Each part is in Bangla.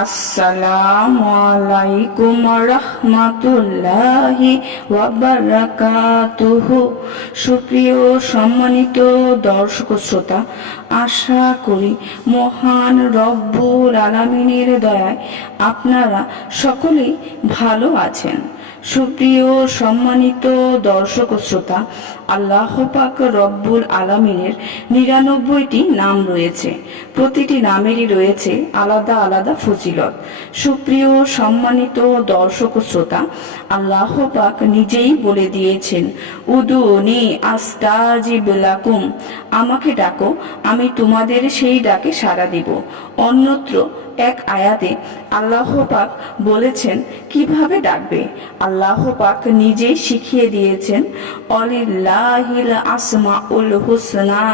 আসসালামু আলাইকুম রাহমাতুল্লাহি ওয়া বারাকাতুহু। সুপ্রিয় সম্মানিত দর্শক শ্রোতা, আশা করি মহান রব্বুল আলামিনের দয়ায় আপনারা সকলেই ভালো আছেন। সুপ্রিয় সম্মানিত দর্শক শ্রোতা, আল্লাহ পাক রব্বুল আলামিনের ৯৯টি নাম রয়েছে। প্রতিটি নামেরই রয়েছে আলাদা আলাদা ফজিলত। সুপ্রিয় সম্মানিত দর্শক শ্রোতা, আল্লাহ পাক নিজেই বলে দিয়েছেন, উদুনি আস্তাজিব লাকুম, আমাকে ডাকো, আমি তোমাদের সেই ডাকে সাড়া দিব। অন্যত্র এক আয়াতে আল্লাহ পাক বলেছেন কিভাবে ডাকবে। আল্লাহ পাক নিজেই শিখিয়ে দিয়েছেন, অলিল্লাহিল আসমাউল হুসনা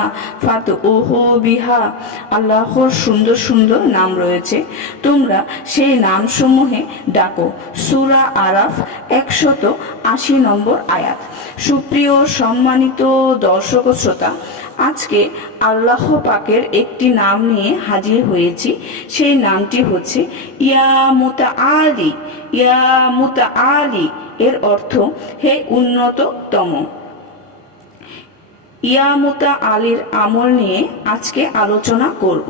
ফাদউহু বিহা, আল্লাহর সুন্দর সুন্দর নাম রয়েছে, তোমরা সেই নামসমূহে ডাকো। সূরা আরাফ ১৮০ নম্বর আয়াত। সুপ্রিয় সম্মানিত দর্শক শ্রোতা, আজকে আল্লাহ পাকের একটি নাম নিয়ে হাজির হয়েছি। সেই নামটি হচ্ছে ইয়া মুতাআলি। ইয়া মুতাআলি এর অর্থ হে উন্নততম। ইয়া মুতাআলির আমল নিয়ে আজকে আলোচনা করব।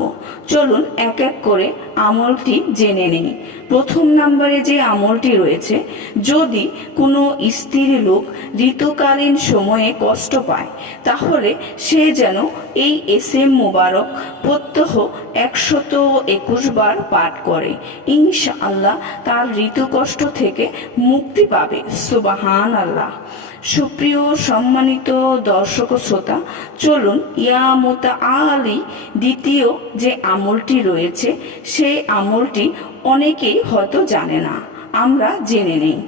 চলুন এক এক করে আমলটি জেনে নেই। প্রথম নম্বরে যে আমলটি রয়েছে, যদি কোনো স্ত্রী লোক ঋতুকালীন সময়ে কষ্ট পায়, তাহলে সে যেন এই এসএম মোবারক প্রত্যহ ১২১ বার পাঠ করে, ইনশাআল্লাহ তার ঋতুকষ্ট থেকে মুক্তি পাবে। সুবহানাল্লাহ। সুপ্রিয় সম্মানিত দর্শক শ্রোতা, চলুন ইয়া মুতাআলি দ্বিতীয় যে আমলটি রয়েছে, সেই আমলটি অনেকেই হয়তো জানে না, আমরা জেনে নেই।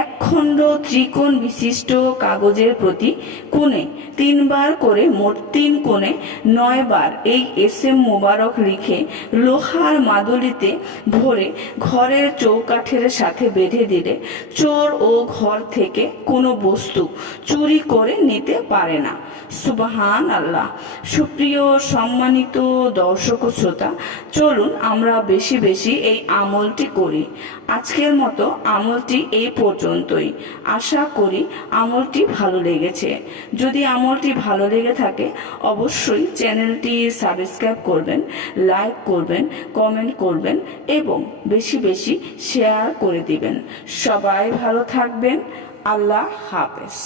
এক খণ্ড ত্রিকোণ বিশিষ্ট কাগজের প্রতি কোণে ৩ বার করে মোট ৩ কোণে ৯ বার এই এসএম মোবারক লিখে লোহার মাদুলিতে ভরে ঘরের চৌকাঠের সাথে বেঁধে দিলে চোর ও ঘর থেকে কোনো বস্তু চুরি করে নিতে পারে না। সুবহানাল্লাহ। সুপ্রিয় সম্মানিত দর্শক শ্রোতা, চলুন আমরা বেশি বেশি এই আমলটি করি। আজকের মতো আমলটি এই পর্যন্তই। আশা করি আমলটি ভালো লেগেছে। যদি আমলটি ভালো লেগে থাকে, অবশ্যই চ্যানেলটি সাবস্ক্রাইব করবেন, লাইক করবেন, কমেন্ট করবেন এবং বেশি বেশি শেয়ার করে দিবেন। সবাই ভালো থাকবেন। আল্লাহ হাফেজ।